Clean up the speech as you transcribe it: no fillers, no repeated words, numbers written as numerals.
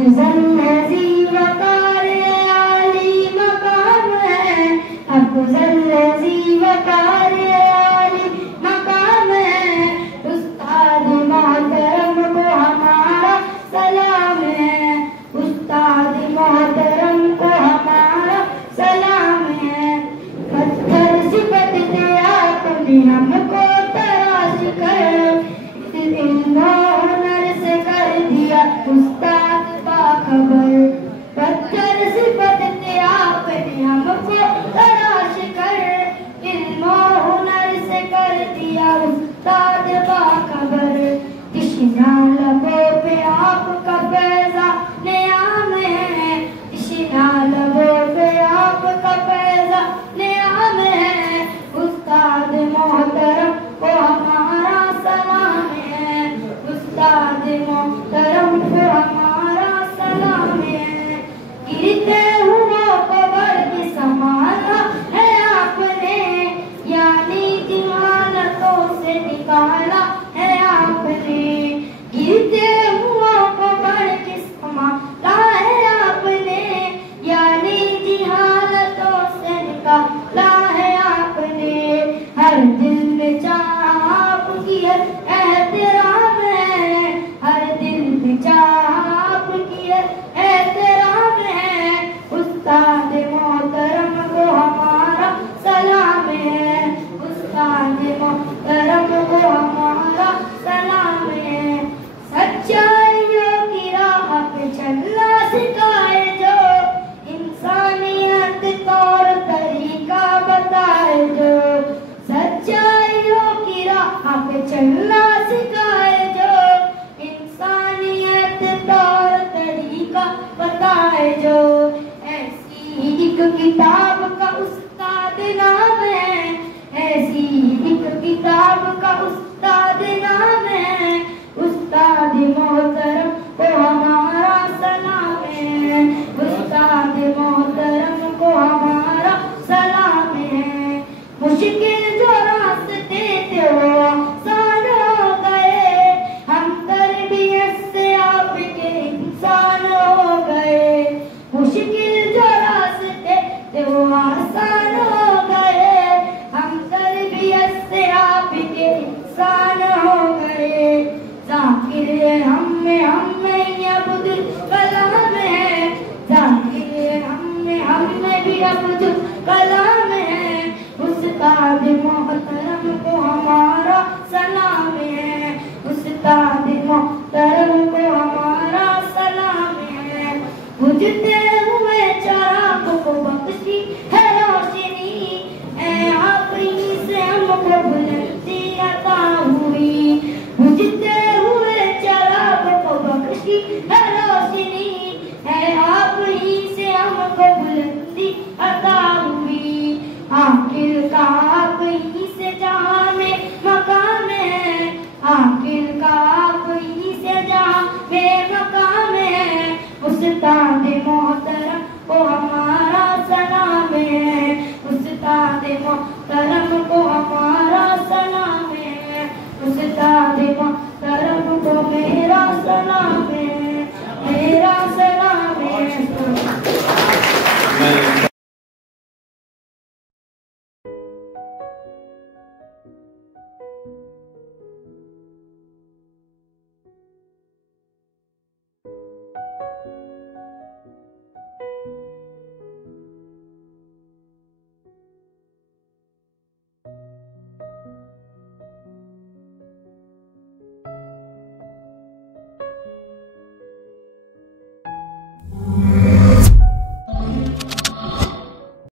अफज़ल वकार आली मकाम है, अफज़ल वकार आली मकाम है। उस्ताद मोहतरम को हमारा सलाम है, उस्ताद मोहतरम को हमारा सलाम है। पत्थर सिफत से आपने हमको तराश कर, इल्म हुनर से कर दिया उस्ताद बाखबर। पत्थर सिफत से आपने हमको तराश कर, इल्म हुनर से कर दिया उस्ताद बाखबर। तिश्ना लबों पे आपका फैज़ान आम है, तिश्ना लबों पे आपका फैज़ान आम है। उस्ताद मोहतरम को हमारा सलाम है, उस्ताद मोहतरम को हमारा सलाम है। गिरते हुओं को बल्कि संभाला है आपने, यानी जिहालतों से निकाला है आपने। गिरते हुओं को बल्कि संभाला है आपने, यानी जिहालतों से निकाला है आपने। हर दिल में चाहा आपकी एहतराम है, हर दिल में चाहा आपकी एहतराम है। उस्ताद मोहतरम को हमारा सलाम है, उस्ताद मोहतरम को हमारा सलाम है। सच्चाइयों की राह पे चलना सिखाए जो, इंसानियत तौर तरीका बताए जो। सच्चाइयों की राह पे चलना सिखाए जो, इंसानियत तौर तरीका बताए जो। ऐसी एक किताब का उस्ताद नाम है, ऐसी एक किताब का उस्ताद नाम है। उस्ताद मोहतरम को हमारा सलाम है, उस्ताद मोहतरम को हमारा सलाम है। मुश्किल जो रास्ते थे वो आसान हो गए, हम तरबियत से आपके इंसान हो गए। मुश्किल जो रास्ते थे वो आसान हो गए, हम तरबियत से आपके इंसान हो गए। जाकिर हमें अब्दुल कलाम है, जाकिर हमें भी अब्दुल कलाम है। उस्ताद मोहतरम को हमारा सलाम है, उस्ताद मोहतरम को हमारा सलाम है। बुझते